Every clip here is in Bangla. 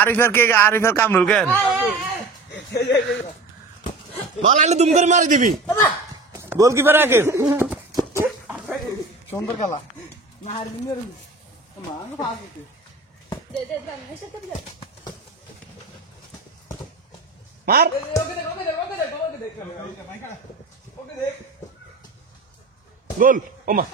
আরিফের কে আরিফের কামরুল কেন বল আলু দুম করে মারি দিবি গোলকিপার একে সুন্দর খেলা মার দিন মা ফাস দিতে মার গোল ওমা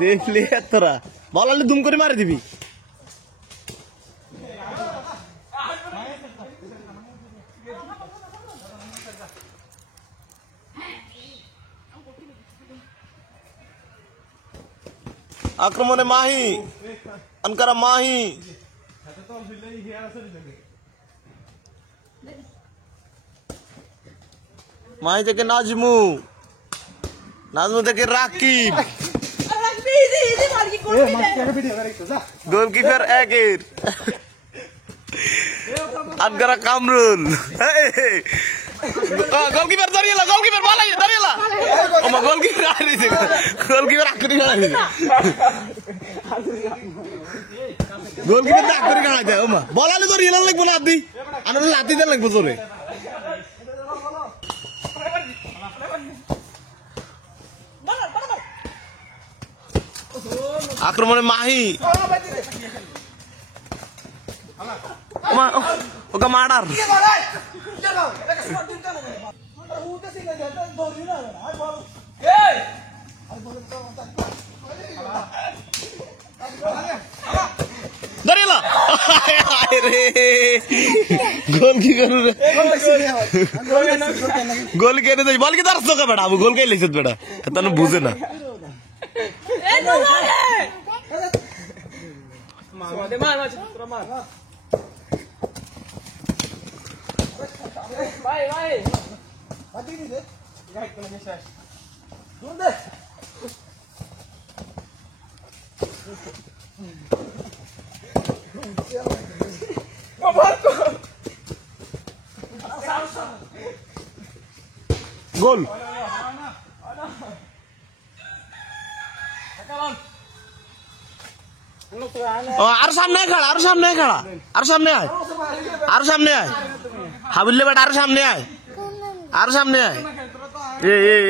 দেখলে তোরা বল আলু দুম করে মারি দিবি আক্রমণে মাহি আনকারা মাহি মাহি থেকে নাজমু নাজমু থেকে রাকিব গোলকিপার একের আনকারা কামরুল গোলকিপার দাঁড়িয়ে গোলকিপার বালাই দাঁড়িয়ে ওমা গোলকিপার হারিয়েছে গোলকিপার আকুরি হারিয়েছে গোলকিপার আকুরি হারাইছে ওমা বলালে তো রিয়েল লাগবে না আদি আনন্দ লাতি দেন লাগবে তোরে আক্রমণে মাহি ওমা ওকে মার্ডার দাঁড়িয়ে গোল কি করু গোল কে দেয় বল কি তার চোখে বেটা আবু গোল কে লিখছে বেটা তানো বুঝে না গোল আর সামনে খেলা আর সামনে খেলা আর সামনে আয় আর সামনে আয় হাবিলে বেটা আর সামনে আয় আর সামনে আয়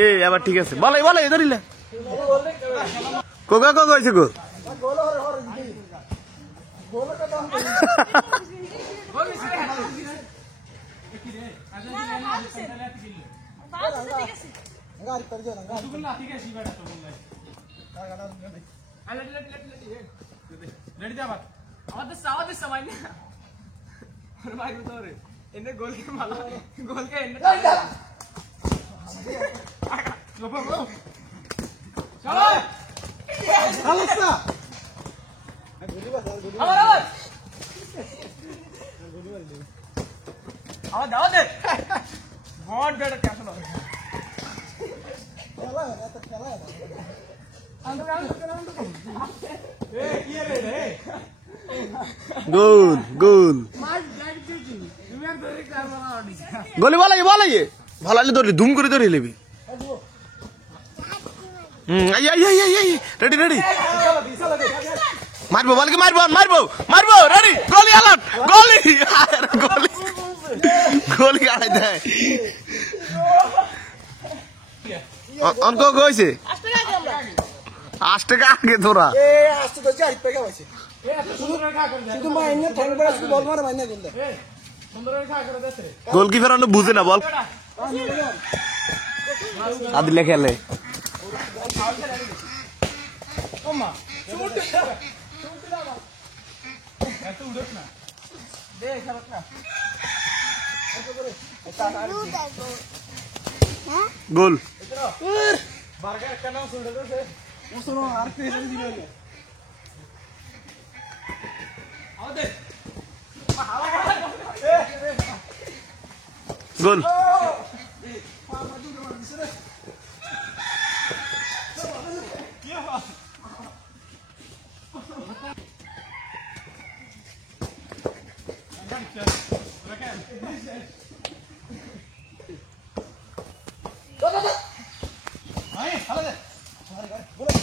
এ আবার ঠিক আছে বলে বলে ধরিলে কোকা কোকা হয়েছে গো গোল গোল গোলি বলাই বলাই ভালো ধরলি ধুম করে ধরে নিবি রেডি রেডি মারবো বলকে মারবো মারবো মারবো রেডি গোলি আলাট গোলি গোলি গোলি আড়াই দেয় অঙ্ক কইছে 8 টাকা আগে তোরা গোলকিপার বুঝে না বল আদিলে খেলে গোল গোল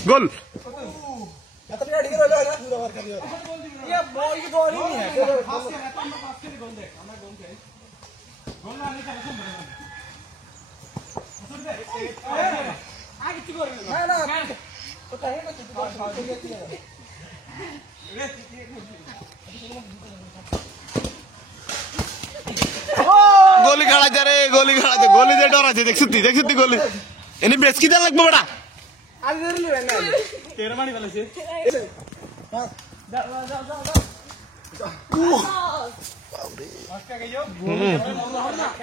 গোল गोली खेळायचं रे गोली खेळायचं गोली दे डोरायचे देखसुती गोली एनी ब्रेस किती लागबो बेटा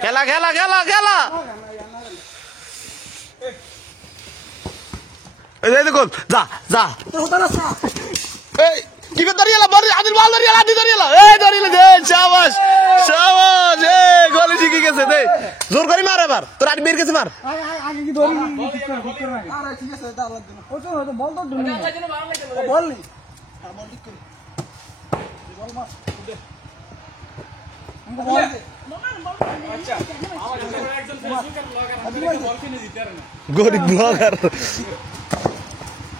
খেলা খেলা খেলা খেলা এই দেখো যা যা এই কি কে দাঁড়িয়ে বল আদিল বল দাঁড়িয়ে আদি দাঁড়িয়ে এই দাঁড়িয়ে দে শাবাশ শাবাশ এই গোল শিখে গেছে দে জোর করে মার এবার তোর আদি বের গেছে মার আগে কি ধরি আরে ঠিক আছে দাও লাগবে না ও তো বল তো ধরি বল নি বল ঠিক করে বল মার দে আমাকে বল দে আচ্ছা আমার একজন ফেসবুকের ব্লগার বল কিনে দিতে পারে না গরিব ব্লগার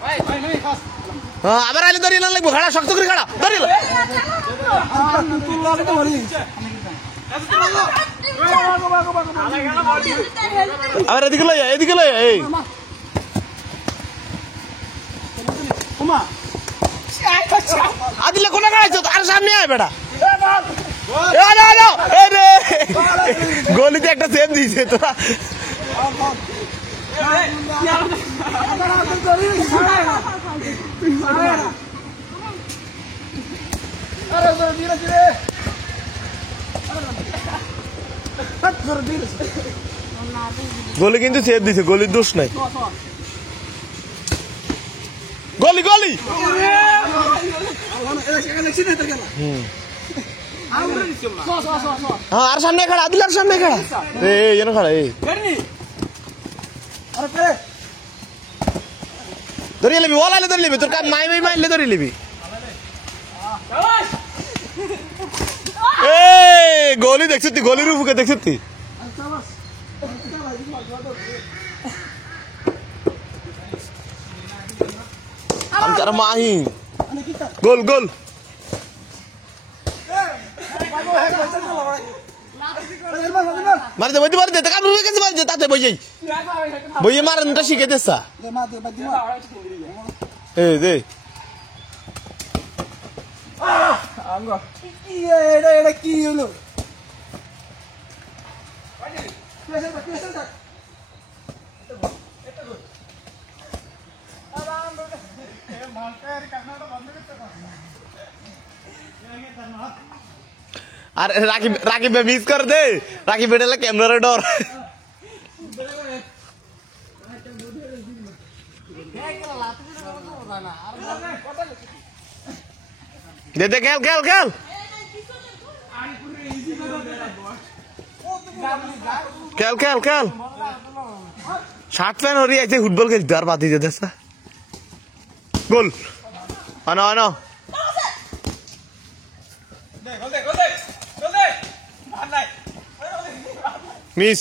ভাই নাই খাস হ্যাঁ আবার আইলে দাঁড়িয়ে না লাগবো খাড়া শক্ত করে খাড়া দাঁড়িয়ে তুই লাগে তো বলি আবার এদিকে লই এই ওমা আদিলে কোনা গাড়াইছো আর সামনে আয় বেটা এ রে গলিতে একটা সেভ দিয়েছে তোরা গোলি কিন্তু সেভ দিছে গলির দোষ নাই গলি গলি হ্যাঁ আর সামনে খাড়া আদিল আর সামনে খাড়া এই যেন খাড়া এই ধরিয়ে লিবি ওলাইলে ধরে লিবি তোর কাজ মাইলে ধরে লিবি গোলি দেখছি গলির উপকে দেখছি মাহি গোল গোল মারি দে বইতে মারি দে কাম রুয়ে গেছে মারি দে তাতে বইয়ে মারানটা শিখে দেছা এই দে এটা কি হলো अरे राखी पे मिस कर दे राखी बेटे कैमरा डोर दे दे खेल खेल खेल खेल खेल खेल शार्ट फैन हो रही है ऐसे फुटबॉल खेलते यार बात ही देते सा गोल आना आना मिस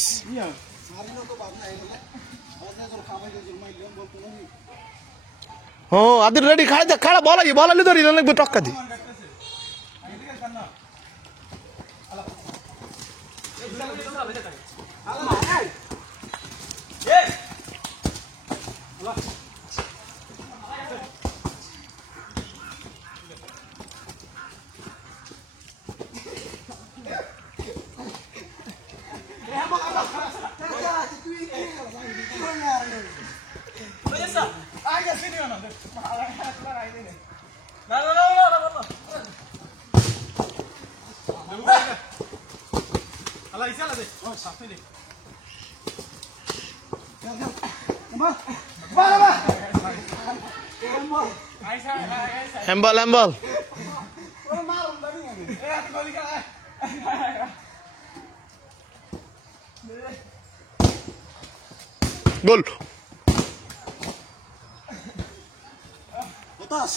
हाँ आदि रेडी खाड़ा खाड़ा बॉल ले धरी लगभग टक्का दी Embol embol gol হতাশ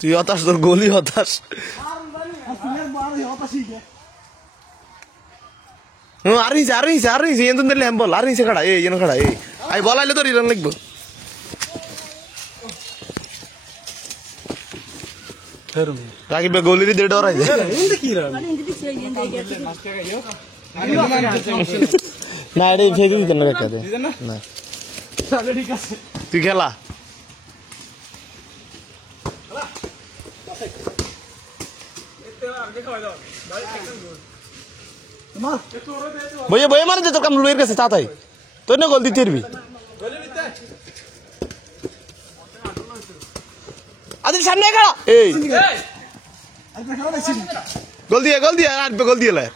তুই হতাশ তোর গোলই হতাশ আরিস এন তো embol আরিস খাড়া এই যেন খাড়া এই আই বল আইলে তো রিরান লাগবে রাকিব ভাই গোলির দিয়ে ডরাই যায় না এটা ফেলে দিতেন না কাকাতে না তুই খেলা বইয়ে বইয়ে মানে তোর কাম লুয়ের কাছে তাতাই তোর না গোল দিতে পারবি আদিল সামনে খেলা এই গোল দিয়ে আর গোল দিয়ে লাই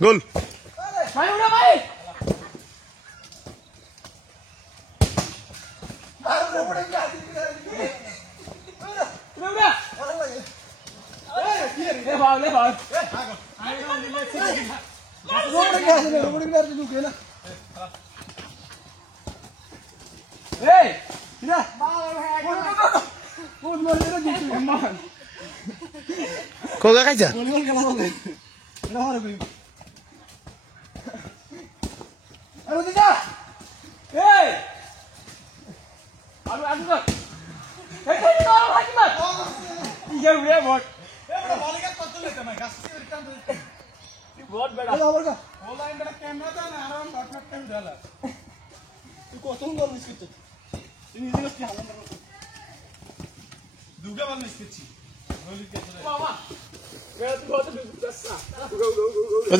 গোল কোগা খাইছা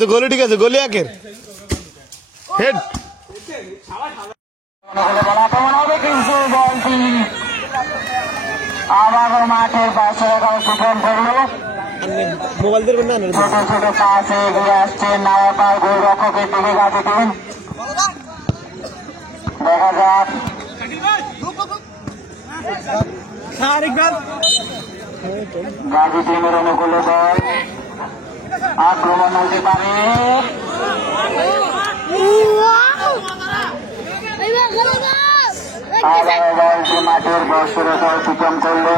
গোলি ঠিক আছে গোলি একের হেড আবারও মাঠের পাশে সুপন করলো মোবাইল ধরবেন না ছোট ছোট পাশে এগিয়ে আসছে নায়াপাড় গোলরক্ষকের দিকে গাজী টিম দেখা যাক গাজী টিমের অনুকূলে দল আক্রমণ হতে পারে আবার বলটি মাঠের বর্ষরেখা অতিক্রম করলো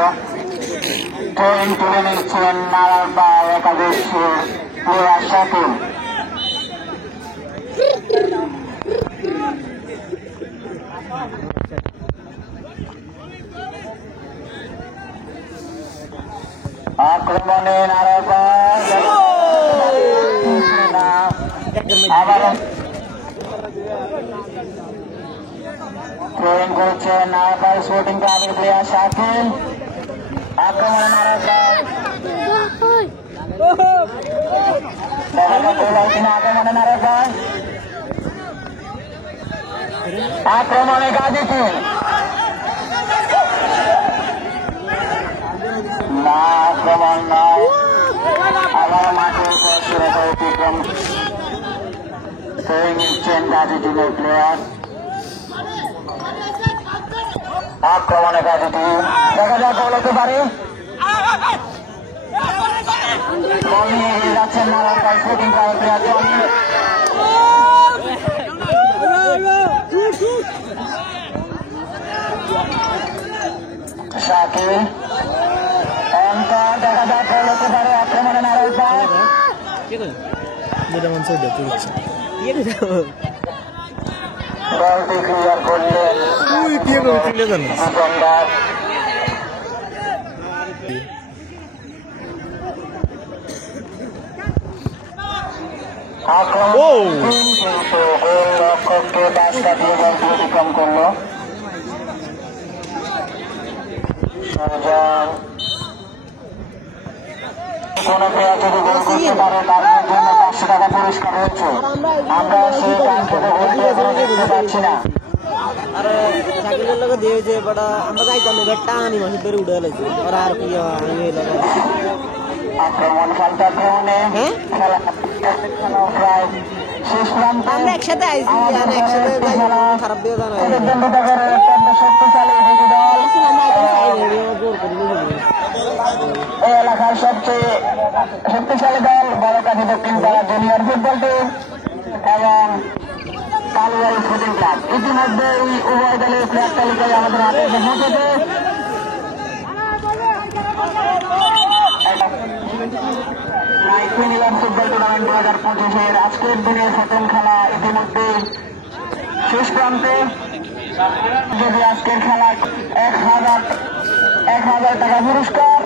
ট্রেন তুলে নিচ্ছেন নারায়ণপাড় একাদশের প্লেয়ার সাথে আক্রমণে নারায়ণপাড় আবার থ্রোইং করেছেন নারায়ণপাড় স্পোর্টিং ক্লাবের প্লেয়ার শাকিল আক্রমণে নারায়ণপাড় আক্রমণে নারায়ণপাড় আক্রমণে গাজী টিম না আক্রমণ নয় আবার মাঠের সুরেখা অতিক্রম করে নিচ্ছেন গাজী টিমের প্লেয়ার আক্রমণে গাজী টিম দেখা যাক গোল হতে পারে বল নিয়ে এগিয়ে যাচ্ছেন নারায়ণপাড় স্পোর্টিং ক্লাবের প্লেয়ার জনি শাকিল অন্তর দেখা যাক গোল হতে পারে আক্রমণে নারায়ণপাড় বলটি ক্লিয়ার করলেন সুপনদার আক্রমণ কিন্তু গোলরক্ষককে পাশ কাটিয়ে বলটি অতিক্রম করলো কোন প্লেয়ার যদি গোল করতে পারে তার জন্য 500 টাকা পুরস্কার রয়েছে আমরা সেই কাঙ্ক্ষিত গোলটি এখনো দেখতে পাচ্ছি না আরে সাইকেলের লগে দিয়েছে বাট আমরা যাইতাম এবার টানি মানুষ ধরে উড়ে লাইছে আর আর কি আক্রমণ খেলতে আক্রমণে খেলা প্রায় শেষ প্রান্তে আমরা একসাথে আইছি আর একসাথে যাই খারাপ দিয়ে জানা অত্যন্ত শক্তিশালী হেডি দল এই এলাকার সবচেয়ে শক্তিশালী দল বড়কাঠি দক্ষিণ পাড়া জুনিয়র ফুটবল টিম এবং কালুয়ারি ফুটিং ক্লাব ইতিমধ্যে এই উভয় দলের প্লেয়ার তালিকায় আমাদের হাতে পৌঁছেছে দায়িত্ব নিলাম ফুটবল টুর্নামেন্ট 2025-এর আজকের দিনের প্রথম খেলা ইতিমধ্যে শেষ প্রান্তে। যদি আজকের খেলা 1000 টাকা পুরস্কার।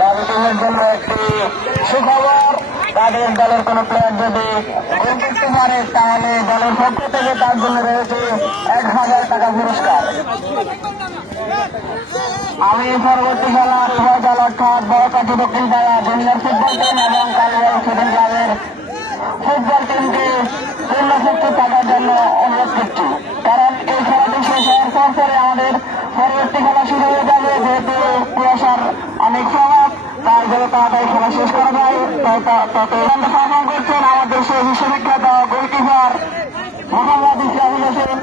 গাজীপুরের জন্য একটি সুখবর, তাদের দলের কোন প্লেয়ার যদি গোল করতে পারে তাহলে দলের পক্ষ থেকে তার জন্য রয়েছে 1000 টাকা পুরস্কার। আমি পরবর্তী খেলা উভয় দল অর্থাৎ বড়কাঠি দক্ষিণ পাড়া জুনিয়র ফুটবল টিম এবং কালীবাড়ি স্টুডেন্ট ক্লাবের ফুটবল টিমকে পূর্ণ শক্তি থাকার জন্য অনুরোধ করছি, কারণ এই খেলাটি শেষ হওয়ার পরে আমাদের পরবর্তী খেলা শুরু হয়ে যাবে। যেহেতু কুয়াশার অনেক প্রভাব, তার জন্য তাড়াতাড়ি খেলা শেষ করা যায়। পারফর্ম করছেন আমাদের সেই বিশ্ববিখ্যাত গোলকিপার মোহাম্মদ ইসরাহুল হোসেন।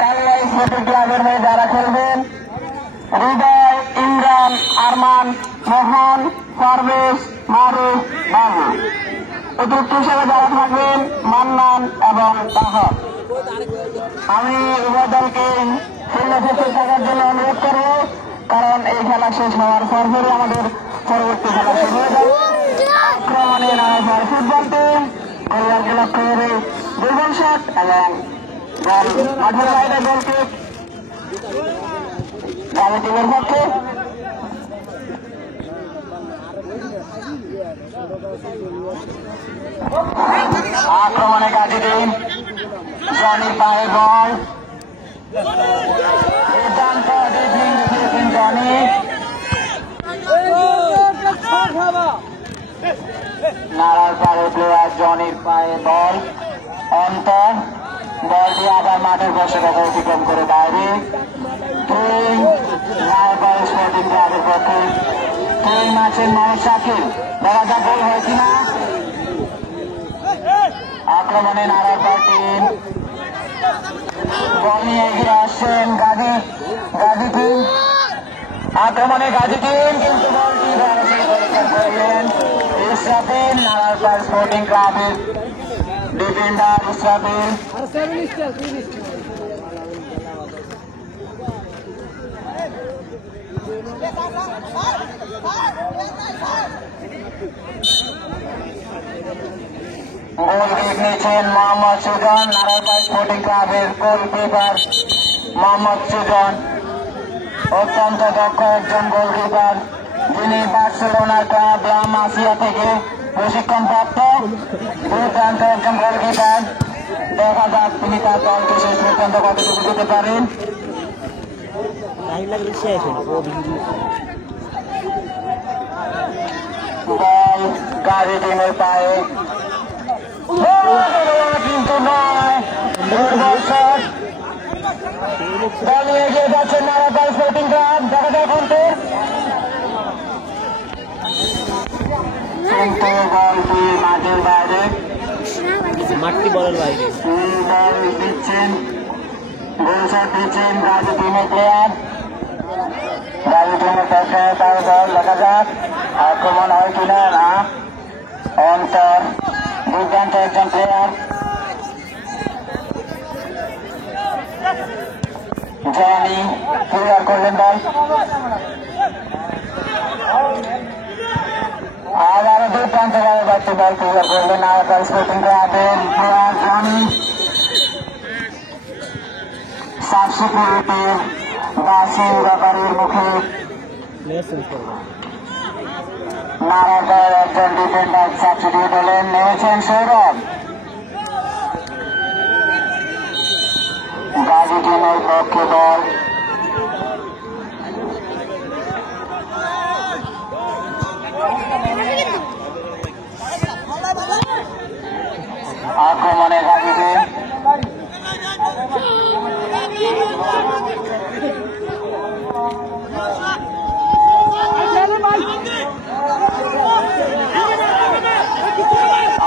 কালীবাড়ি স্পোর্টিং ক্লাবের হয়ে যারা খেলবেন হৃদয়, ইমরান, আরমান, মোহন, পারভেজ, মারুফ, বাবু। অতিরিক্ত হিসেবে যারা থাকবেন মান্নান এবং তাহর। আমি উভয় দলকে শূন্যক্ষেত্রে থাকার জন্য অনুরোধ করব, কারণ এই খেলা শেষ হওয়ার পরপরই আমাদের পরবর্তী খেলা শুরু হয়ে যাবে। আক্রমণে নামে ফুটবল টিম গোলকে লক্ষ্য করে দুর্বল শট এবং মাঠের বাইরে গোলকে গাজী টিমের পক্ষে। আক্রমণে গাজী টিম, জনি পায়ে বল, জনি নাড়ার পারে প্লেয়ার জনির পায়ে বল, অন্তর বলটি আবার মাঠের বসে কথা অতিক্রম করে বাইরে। নাড়ার স্পোর্টিং ক্লাবের পক্ষে আছেন মোহাম্মদ শাকিল, দেখা যাক গোল হয় কিনা। আক্রমণে নাড়ার টিম, বল নিয়ে এগিয়ে আসছেন গাজী টিম। আক্রমণে গাজী টিম, কিন্তু বলটি করলেন ইসরাফিল, নাড়ার স্পোর্টিং ক্লাবের ডিফেন্ডার ইসরাফিল। গোল কিক নিয়েছেন মোহাম্মদ সুজন, নারায়ণগঞ্জ স্পোর্টিং ক্লাবের গোলকিপার মোহাম্মদ সুজন অত্যন্ত দক্ষ একজন গোলকিপার, যিনি বার্সেলোনার ক্লাব লা মাসিয়া থেকে প্রশিক্ষণপ্রাপ্ত দুর্দান্ত একজন গোলকিপার। দেখা যাক তিনি তার দলকে শেষ পর্যন্ত কতটুকু দিতে পারেন। বল গাজী টিমের পায়ে, কিন্তু নয়, বল এগিয়ে যাচ্ছে নারায়ণগঞ্জ স্পোর্টিং ক্লাব। দেখা যায় কিন্তু বলটি মাঠের বাইরে, মাঠটি বলের বাইরে। বল দিচ্ছেন, গোল শট দিচ্ছেন গাজী টিমের প্লেয়ার। গাজী টিমের পক্ষে তার বল, দেখা যাক আক্রমণ হয় কিনা। না, অন্তর দুর্দান্ত একজন প্লেয়ার। জনি ক্লিয়ার করলেন বল, আবারও দুর্দান্ত ভাবে বাড়তি বল ক্লিয়ার করলেন নারায়ণগঞ্জ স্পোর্টিং ক্লাবের প্লেয়ার জনি। সাব সিকিউরিটির বাসির ব্যাপারীর মুখে নারায়ণগঞ্জের একজন ডিফেন্ডার সাবস্টিটিউট হলেন, নেমেছেন সৌরভ। গাজী টিমের পক্ষে বল, আক্রমণে গাজী টিম,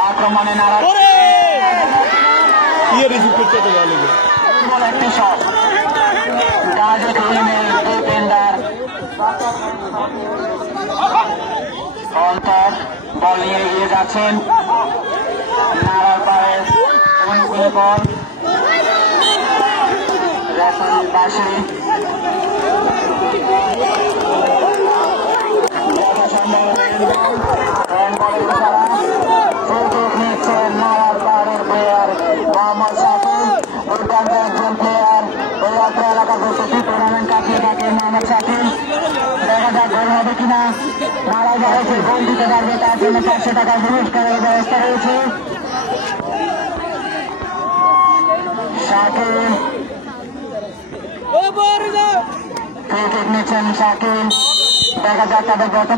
আক্রমণে নারায়ণ একটি শট। গাজী টিমের ডিফেন্ডার অন্তর বল নিয়ে এগিয়ে যাচ্ছেন। নাড়ার পায়ের অনুকূলে বল রেফারির পাশে নিচ্ছেন নাড়ার পাড়ের প্লেয়ার মোহাম্মদ শাকিল। দুর্দান্ত একজন প্লেয়ার এই অত্র এলাকা প্রস্তুতি টুর্নামেন্ট কাটিয়ে থাকেন মোহাম্মদ শাকিল। দেখা যাক গোল হবে কিনা। নাড়া যারা সে গোল দিতে পারবে তার জন্য 500 টাকা পুরস্কারের ব্যবস্থা রয়েছে। শাকিল ক্রিকেট নিচ্ছেন শাকিল। দেখা যাক তাদের প্রথম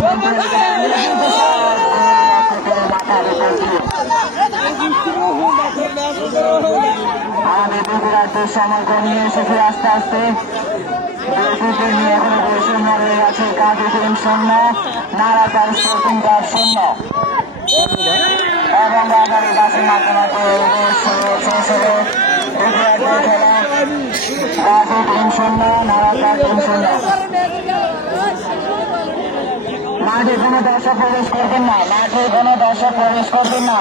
আমাদের দুপুরাতে সময় কমিয়ে এসেছে আস্তে আস্তে। নিয়ে এখনো বৈষম্য রয়ে গেছে। গাজী টিম 0, নাড়াতার স্পোর্টিং ক্লাব 0 এবং রাজারি বাসের মাধ্যমে শেষ হলো খেলা। গাজী টিম 0, নাড়াতার টিম 0। মাঠে কোনো দর্শক প্রবেশ করবেন না, মাঠে কোনো দর্শক প্রবেশ করবেন না।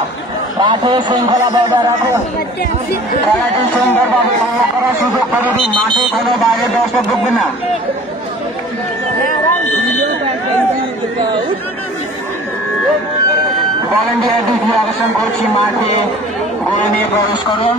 মাঠে শৃঙ্খলা বজায় রাখুন। খেলাটি সুন্দরভাবে উপভোগ করার সুযোগ করে দিন। মাঠে কোনো বাইরের দর্শক ঢুকবে না। ভলেন্টিয়ার দৃষ্টি আকর্ষণ করছি, মাঠে গোল নিয়ে প্রবেশ করুন।